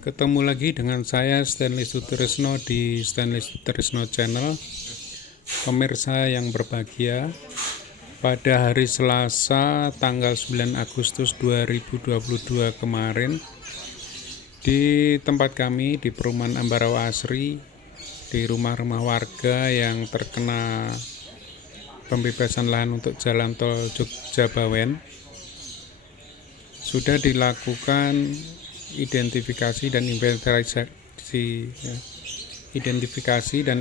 Ketemu lagi dengan saya Stanley Sutrisno di Stanley Sutrisno Channel. Pemirsa yang berbahagia, pada hari Selasa tanggal 9 Agustus 2022 kemarin, di tempat kami di perumahan Ambarawa Asri, di rumah-rumah warga yang terkena pembebasan lahan untuk jalan tol Jogja Bawen, sudah dilakukan identifikasi dan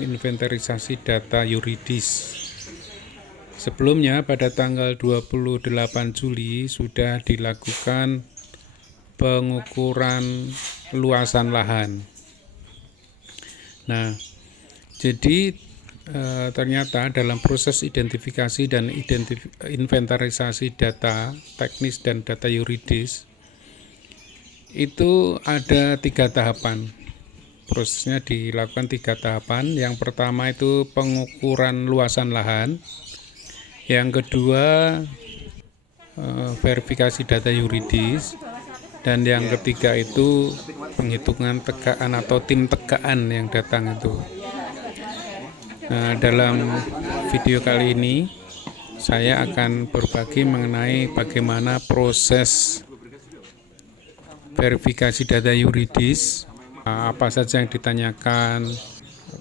inventarisasi data yuridis. Sebelumnya pada tanggal 28 Juli sudah dilakukan pengukuran luasan lahan. Nah, jadi ternyata dalam proses identifikasi dan inventarisasi data teknis dan data yuridis itu ada 3 tahapan. Prosesnya dilakukan 3 tahapan. Yang pertama itu pengukuran luasan lahan. Yang kedua verifikasi data yuridis. Dan yang ketiga itu penghitungan tegaan atau tim tegaan yang datang itu. Nah, dalam video kali ini saya akan berbagi mengenai bagaimana proses verifikasi data yuridis, apa saja yang ditanyakan,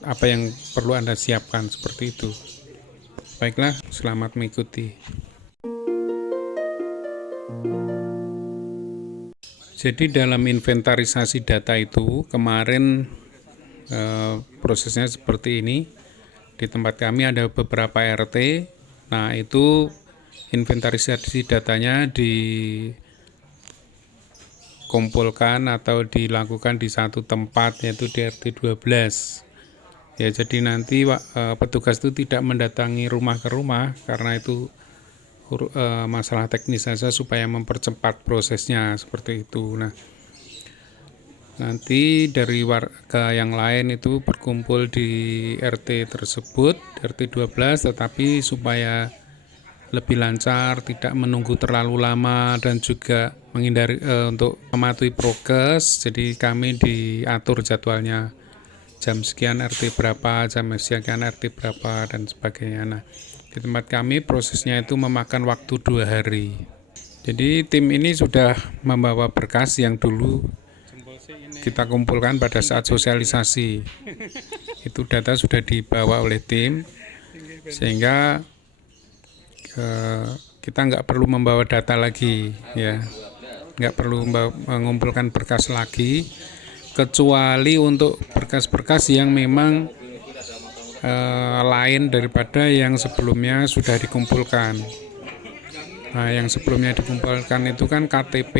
apa yang perlu Anda siapkan, seperti itu. Baiklah, selamat mengikuti. Jadi dalam inventarisasi data itu kemarin prosesnya seperti ini. Di tempat kami ada beberapa RT. Nah, itu inventarisasi datanya dikumpulkan atau dilakukan di satu tempat, yaitu di RT 12. Ya, jadi nanti petugas itu tidak mendatangi rumah ke rumah karena itu masalah teknis saja supaya mempercepat prosesnya, seperti itu. Nah, nanti dari warga yang lain itu berkumpul di RT tersebut, RT 12, tetapi supaya lebih lancar, tidak menunggu terlalu lama dan juga menghindari untuk mematuhi prokes. Jadi kami diatur jadwalnya jam sekian RT berapa, jam sekian RT berapa dan sebagainya. Nah, di tempat kami prosesnya itu memakan waktu 2 hari. Jadi tim ini sudah membawa berkas yang dulu kita kumpulkan pada saat sosialisasi. Itu data sudah dibawa oleh tim sehingga kita nggak perlu membawa data lagi, ya, nggak perlu mengumpulkan berkas lagi, kecuali untuk berkas-berkas yang memang lain daripada yang sebelumnya sudah dikumpulkan. Nah, yang sebelumnya dikumpulkan itu kan KTP,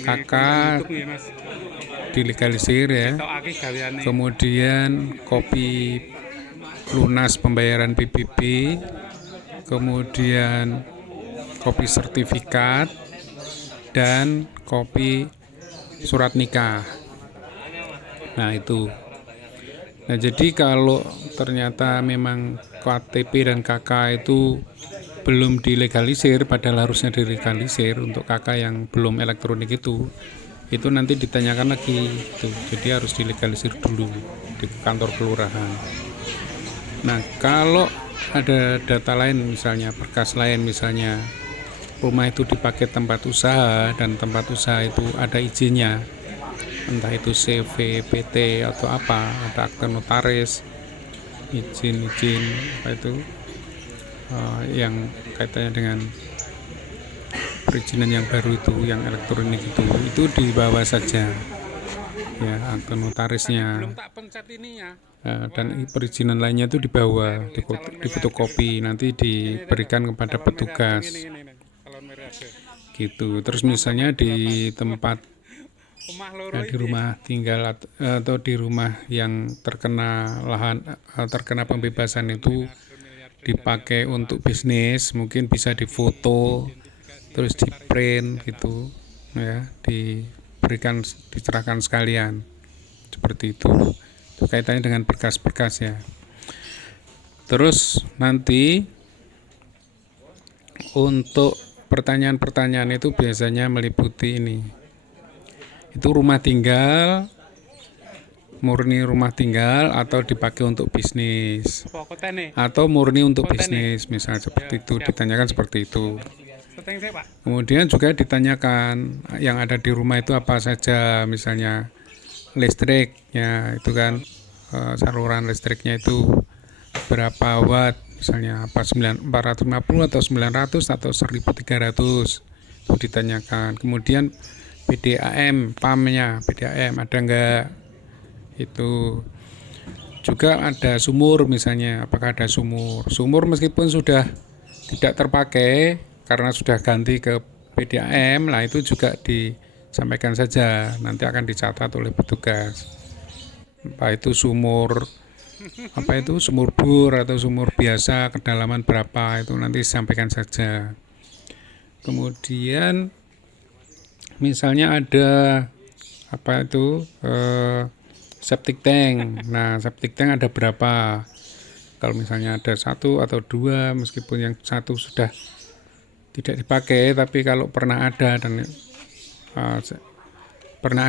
KK dilegalisir, ya, kemudian kopi lunas pembayaran PBB, kemudian kopi sertifikat, dan kopi surat nikah. Nah, itu. Nah, jadi kalau ternyata memang KTP dan KK itu belum dilegalisir, padahal harusnya dilegalisir untuk KK yang belum elektronik itu nanti ditanyakan lagi itu. Jadi harus dilegalisir dulu di kantor kelurahan. Nah, kalau ada data lain, misalnya berkas lain, misalnya rumah itu dipakai tempat usaha dan tempat usaha itu ada izinnya, entah itu CV, PT atau apa, ada akte notaris, izin apa itu yang kaitannya dengan perizinan yang baru itu, yang elektronik itu dibawa saja, ya, akte notarisnya, dan perizinan lainnya itu dibawa, difotokopi, nanti diberikan kepada petugas, gitu. Terus misalnya di tempat di rumah tinggal atau di rumah yang terkena lahan, terkena pembebasan itu dipakai untuk bisnis, mungkin bisa difoto terus di print gitu, ya, diserahkan sekalian, seperti itu. Itu kaitannya dengan berkas-berkas, ya. Terus nanti untuk pertanyaan-pertanyaan itu biasanya meliputi ini, itu rumah tinggal, murni rumah tinggal atau dipakai untuk bisnis, atau murni untuk bisnis, misalnya seperti itu, ditanyakan seperti itu. Kemudian juga ditanyakan yang ada di rumah itu apa saja, misalnya listriknya itu kan, saluran listriknya itu berapa watt, misalnya apa 450 atau 900 atau 1300, itu ditanyakan. Kemudian PDAM, PAM-nya PDAM ada enggak, itu juga ada sumur, misalnya apakah ada sumur meskipun sudah tidak terpakai karena sudah ganti ke PDAM, lah itu juga disampaikan saja, nanti akan dicatat oleh petugas. Apa itu sumur bor atau sumur biasa, kedalaman berapa, itu nanti disampaikan saja. Kemudian misalnya ada septic tank. Nah, septic tank ada berapa? Kalau misalnya ada 1 atau 2, meskipun yang 1 sudah tidak dipakai, tapi kalau pernah ada dan pernah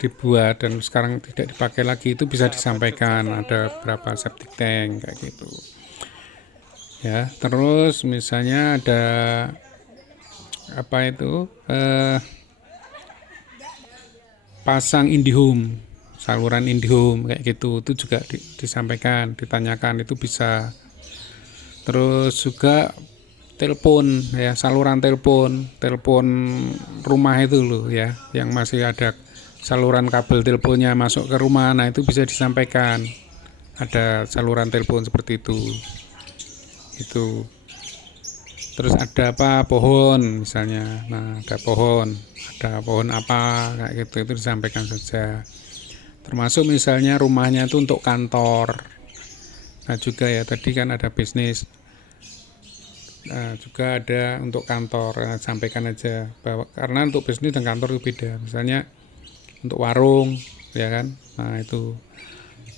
dibuat dan sekarang tidak dipakai lagi, itu bisa disampaikan ada berapa septic tank kayak gitu. Ya, terus misalnya ada pasang IndiHome, saluran IndiHome kayak gitu, itu juga disampaikan, ditanyakan, itu bisa. Terus juga telepon, ya, saluran telepon rumah itu loh ya, yang masih ada saluran kabel teleponnya masuk ke rumah, nah itu bisa disampaikan ada saluran telepon seperti itu. Terus ada pohon misalnya, nah ada pohon apa kayak gitu, itu disampaikan saja. Termasuk misalnya rumahnya itu untuk kantor, nah juga ya, tadi kan ada bisnis, nah juga ada untuk kantor, nah, sampaikan aja bahwa karena untuk bisnis dan kantor itu beda, misalnya untuk warung ya kan, nah itu,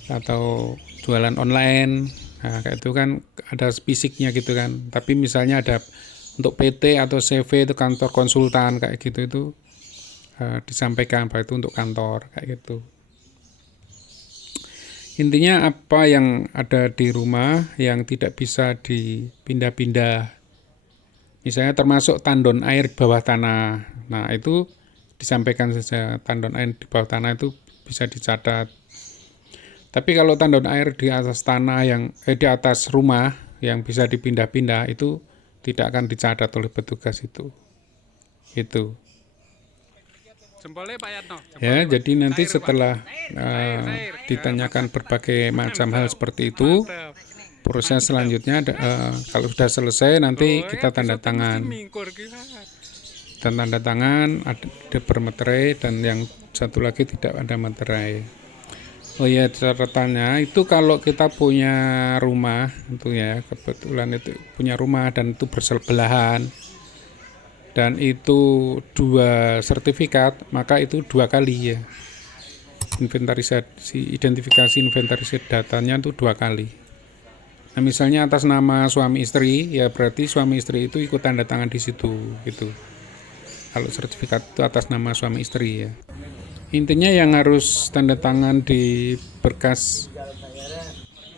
atau jualan online, nah kayak itu kan ada fisiknya gitu kan. Tapi misalnya ada untuk PT atau CV, itu kantor konsultan kayak gitu, itu disampaikan bahwa itu untuk kantor kayak gitu. Intinya apa yang ada di rumah yang tidak bisa dipindah-pindah, misalnya termasuk tandon air di bawah tanah, nah itu disampaikan saja, tandon air di bawah tanah itu bisa dicatat. Tapi kalau tandon air di atas tanah di atas rumah yang bisa dipindah-pindah, itu tidak akan dicatat oleh petugas itu. Ya, jadi nanti setelah ditanyakan berbagai macam hal seperti itu, proses selanjutnya kalau sudah selesai nanti kita tanda tangan. Dan tanda tangan ada bermeterai, dan yang satu lagi tidak ada meterai. Oh ya, catatannya itu kalau kita punya rumah itu ya, kebetulan itu punya rumah dan itu bersebelahan, dan itu 2 sertifikat, maka itu 2 kali ya, identifikasi inventarisasi datanya itu 2 kali. Nah misalnya atas nama suami istri, ya berarti suami istri itu ikut tanda tangan di situ gitu. Kalau sertifikat itu atas nama suami istri ya. Intinya yang harus tanda tangan di berkas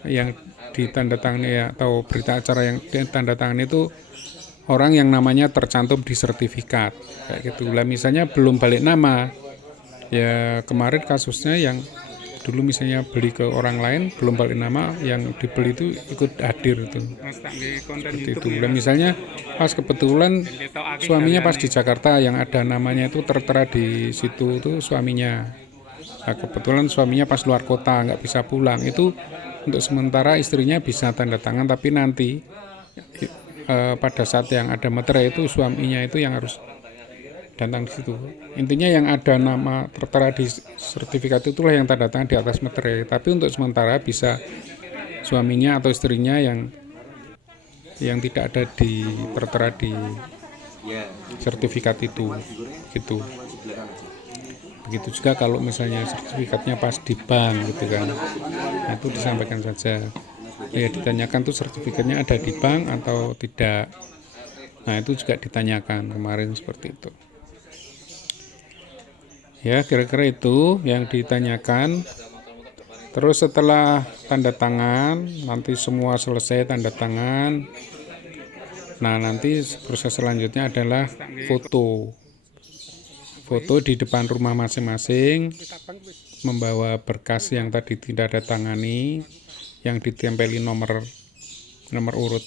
yang ditandatangani ya, atau berita acara yang tanda tangan itu orang yang namanya tercantum di sertifikat kayak gitu. Lah misalnya belum balik nama, ya kemarin kasusnya yang dulu misalnya beli ke orang lain belum balik nama, yang dibeli itu ikut hadir itu seperti itu. Lah misalnya pas kebetulan suaminya pas di Jakarta, yang ada namanya itu tertera di situ itu suaminya. Nah, kebetulan suaminya pas luar kota nggak bisa pulang, itu untuk sementara istrinya bisa tanda tangan, tapi nanti pada saat yang ada meterai itu suaminya itu yang harus datang di situ. Intinya yang ada nama tertera di sertifikat itulah yang tanda tangan di atas meterai. Tapi untuk sementara bisa suaminya atau istrinya yang tidak ada tertera di sertifikat itu gitu. Begitu juga kalau misalnya sertifikatnya pas di bank gitu kan, nah itu disampaikan saja. Ya ditanyakan tuh sertifikatnya ada di bank atau tidak. Nah itu juga ditanyakan kemarin seperti itu. Ya, kira-kira itu yang ditanyakan. Terus setelah tanda tangan, nanti semua selesai tanda tangan. Nah, nanti proses selanjutnya adalah foto. Foto di depan rumah masing-masing, membawa berkas yang tadi tidak tangani, yang ditempeli nomor urut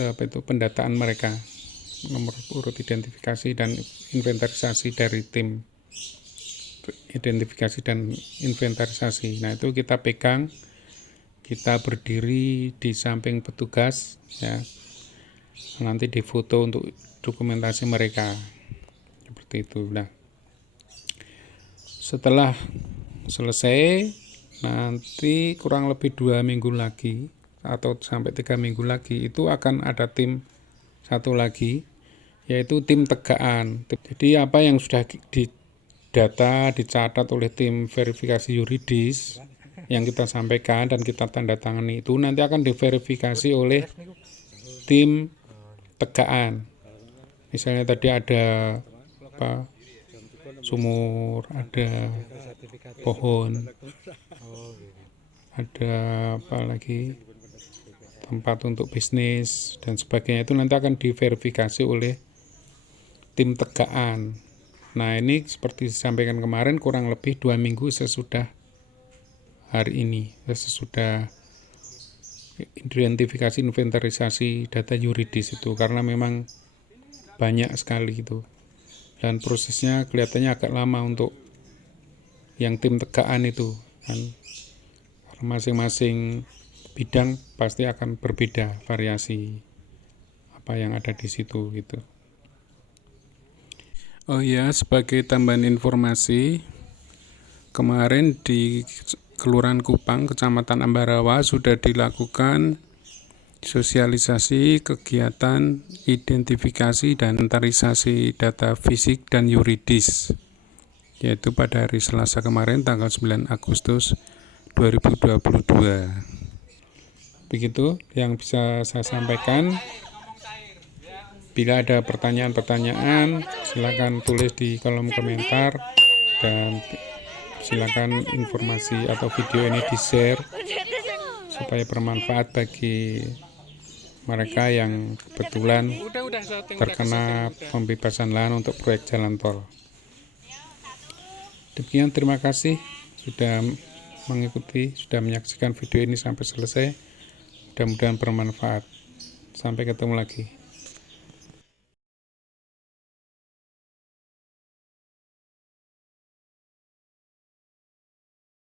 apa itu pendataan mereka, nomor urut identifikasi dan inventarisasi dari tim identifikasi dan inventarisasi. Nah, itu kita pegang, kita berdiri di samping petugas ya, nanti difoto untuk dokumentasi mereka seperti itu. Nah, setelah selesai nanti kurang lebih 2 minggu lagi atau sampai 3 minggu lagi itu akan ada tim satu lagi, yaitu tim tegaan. Jadi apa yang sudah data dicatat oleh tim verifikasi yuridis yang kita sampaikan dan kita tanda tangani itu nanti akan diverifikasi oleh tim tegaan. Misalnya tadi ada apa, sumur, ada pohon, ada apa lagi, tempat untuk bisnis dan sebagainya, itu nanti akan diverifikasi oleh tim tegaan. Nah, ini seperti disampaikan kemarin, kurang lebih 2 minggu sesudah hari ini, sesudah identifikasi inventarisasi data yuridis itu, karena memang banyak sekali itu dan prosesnya kelihatannya agak lama untuk yang tim tegaan itu kan, karena masing-masing bidang pasti akan berbeda variasi apa yang ada di situ gitu. Oh ya, sebagai tambahan informasi, kemarin di Kelurahan Kupang, Kecamatan Ambarawa sudah dilakukan sosialisasi kegiatan identifikasi dan inventarisasi data fisik dan yuridis, yaitu pada hari Selasa kemarin tanggal 9 Agustus 2022. Begitu yang bisa saya sampaikan. Bila ada pertanyaan-pertanyaan, silakan tulis di kolom komentar dan silakan informasi atau video ini di-share supaya bermanfaat bagi mereka yang kebetulan terkena pembebasan lahan untuk proyek jalan tol. Demikian, terima kasih sudah mengikuti, sudah menyaksikan video ini sampai selesai. Mudah-mudahan bermanfaat. Sampai ketemu lagi.